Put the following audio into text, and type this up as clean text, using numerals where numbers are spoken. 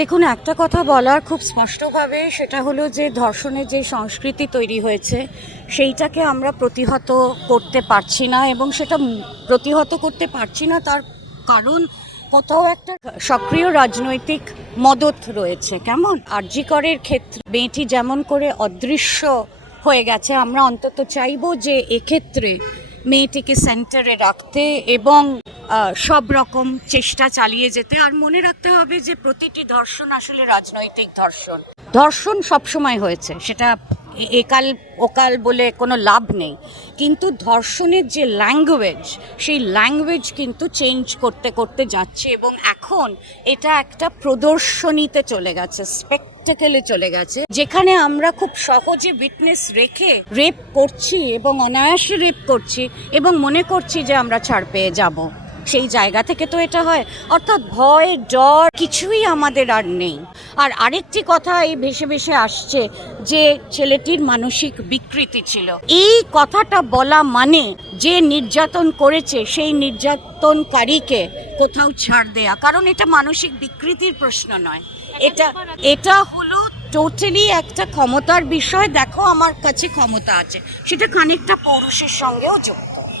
দেখুন, একটা কথা বলার খুব স্পষ্টভাবে, সেটা হলো যে ধর্ষণের যে সংস্কৃতি তৈরি হয়েছে সেইটাকে আমরা প্রতিহত করতে পারছি না, এবং সেটা প্রতিহত করতে পারছি না তার কারণ কোথাও একটা সক্রিয় রাজনৈতিক মদত রয়েছে। কেমন আরজি করের ক্ষেত্রে মেয়েটি যেমন করে অদৃশ্য হয়ে গেছে, আমরা অন্তত চাইবো যে এক্ষেত্রে মেয়েটিকে সেন্টারে রাখতে এবং সব রকম চেষ্টা চালিয়ে যেতে। আর মনে রাখতে হবে যে প্রতিটি ধর্ষণ আসলে রাজনৈতিক ধর্ষণ। ধর্ষণ সবসময় হয়েছে, সেটা একাল ওকাল বলে কোনো লাভ নেই, কিন্তু ধর্ষণের যে ল্যাঙ্গুয়েজ, সেই ল্যাঙ্গুয়েজ কিন্তু চেঞ্জ করতে করতে যাচ্ছে, এবং এখন এটা একটা প্রদর্শনীতে চলে গেছে, স্পেকটেকেলে চলে গেছে, যেখানে আমরা খুব সহজে উইটনেস রেখে রেপ করছি এবং অনায়াসে রেপ করছি এবং মনে করছি যে আমরা ছাড় পেয়ে যাব। সেই জায়গা থেকে তো এটা হয়, অর্থাৎ ভয় ডর কিছুই আমাদের আর নেই। আর আরেকটি কথা এই ভেসে ভেসে আসছে যে ছেলেটির মানসিক বিকৃতি ছিল। এই কথাটা বলা মানে যে নির্যাতন করেছে সেই নির্যাতনকারীকে কোথাও ছাড় দেয়া, কারণ এটা মানসিক বিকৃতির প্রশ্ন নয়, এটা হলো টোটালি একটা ক্ষমতার বিষয়। দেখো, আমার কাছে ক্ষমতা আছে, সেটা খানিকটা পৌরুষের সঙ্গেও যুক্ত।